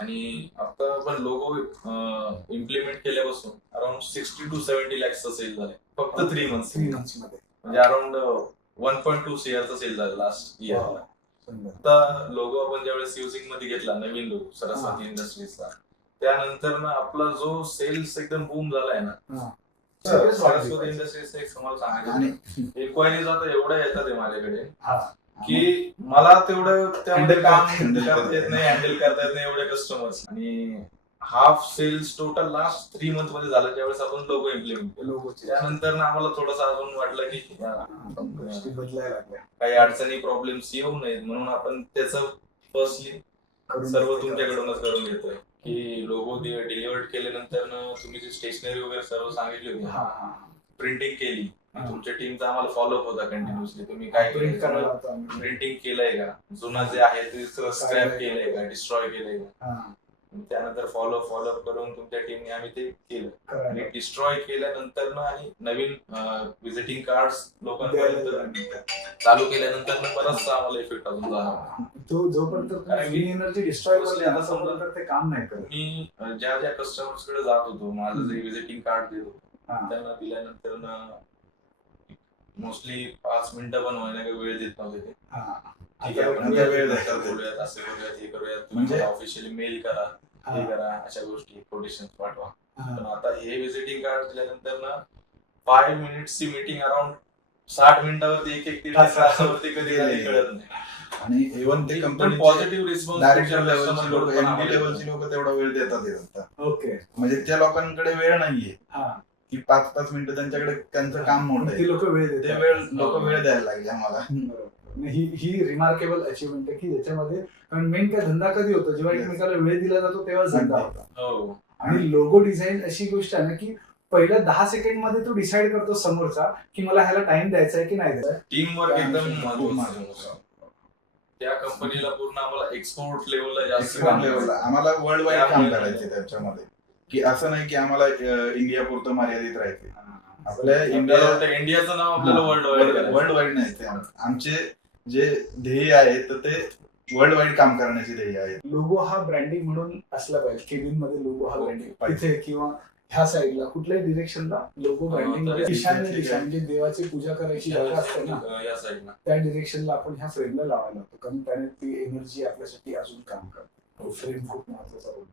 आणि आता पण लोगो इम्प्लिमेंट केल्यापासून अराउंड 60 to 70 lakhs सेल झाले फक्त 3 months मध्ये. म्हणजे अराउंड 1.2 CR सेल झालं लास्ट इयरला. आता लोगो आपण ज्यावेळेस युजिंग मध्ये घेतला नवीन लोगो सरस्वती इंडस्ट्रीजचा, त्यानंतर ना आपला जो सेल्स एकदम बूम झालाय ना, सरस्वती इंडस्ट्रीजचा एक समोर सांगायचं इन्क्वायरीज आता एवढ्या येतात आहे माझ्याकडे की मला तेवढं त्यामध्ये काम करता येत नाही, हँडल करता येत नाही एवढे कस्टमर्स. आणि half sales total last 3 months मध्ये झालं ज्यावेळेस आपण लोगो इम्प्लिमेंट केलो. त्यानंतर ना आम्हाला थोडंसं अजून वाटलं की बदलायला लागल्या, काही अडचणी प्रॉब्लेम्स येऊ नयेत म्हणून आपण त्याचं फर्स्टली सर्व तुमच्याकडूनच करून घेतोय की लोगो डिलिव्हर्ड केल्यानंतर तुम्ही जी स्टेशनरी वगैरे सर्व सांगितली होती, प्रिंटिंग केली, तुमच्या टीमचा आम्हाला फॉलोअप होता कंटिन्युअसली. तुम्ही काय प्रिंटिंग केलंय का, जुना जे आहे ते स्क्रॅप केलंय का, डिस्ट्रॉय केलंय का, त्यानंतर फॉलोअप करून तुमच्या टीमने आम्ही ते केलं. आणि डिस्ट्रॉय केल्यानंतर आणि नवीन व्हिजिटिंग कार्ड्स लोकांपर्यंत चालू केल्यानंतर बराचसा आम्हाला इफेक्ट अजून झाला. तो जोपर्यंत एनर्जी डिस्ट्रॉय करते आता समजा ते काम नाही करत. मी ज्या ज्या कस्टमर्स कडे जात होतो, माझं जे व्हिजिटिंग कार्ड देत होतो त्यांना दिल्यानंतर मोस्टली 5 मिनिटं पण व्हायला काही वेळ देत नव्हते ते. ठीक आहे आपण वेळ देतात, बोलूयात, असं करूयात, हे करूयात, म्हणजे ऑफिशियली मेल करा, हे करा, अशा गोष्टी कोटेशन पाठवा. पण आता हे व्हिजिटिंग कार्ड दिल्यानंतर 5 मिनिट्सची मीटिंग अराउंड 60 मिनिटावरती एक तासावरती कधी कळत नाही. आणि इव्हन ते कंपनी पॉझिटिव्ह रिस्पॉन्स एमडी लेवलची लोक तेवढा वेळ देतात. ओके, म्हणजे त्या लोकांकडे वेळ नाहीये की 5-5 मिनिटं त्यांच्याकडे त्यांचं काम मोठं आहे, लोक वेळ द्यायला लागले आम्हाला. ही रिमार्केबल अचिव्हमेंट आहे की ज्याच्यामध्ये, कारण मेन काय धंदा कधी होतो जेव्हा एकमेकाला वेळ दिला जातो तेव्हा धंदा होता. आणि लोगो डिझाईन अशी गोष्ट आहे ना की पहिल्या 10 सेकंड मध्ये तो डिसाइड करतो समोरचा की मला ह्याला टाइम द्यायचा आहे की नाही द्यायचा. टीम वर्क एकदम महत्त्वाचं. त्या कंपनीला पूर्ण आम्हाला एक्सपोर्ट लेवलला जास्त आम्हाला वर्ल्ड वाईड काम करायचे त्याच्यामध्ये, की असं नाही की आम्हाला इंडिया पुरतं मर्यादित राहायचे. आपल्या इंडियाचं नाव आपल्याला वर्ल्ड वाईड नाही. आमचे जे ध्येय आहे तर ते वर्ल्ड वाईड काम करण्याचे ध्येय आहे. लोगो हा ब्रँडिंग म्हणून असला पाहिजे. केबिन मध्ये लोगो हा ब्रँडिंग तिथे किंवा ह्या साईडला कुठल्याही डिरेक्शनला लोगो ब्रँडिंग ईशान्य दिशा म्हणजे देवाची पूजा करायची जागा असते ना या साईडला, त्या डिरेक्शनला आपण ह्या फ्रेमला लावायला होतो, कारण त्याने ती एनर्जी आपल्यासाठी अजून काम करते. फ्रेम खूप महत्वाचा रोल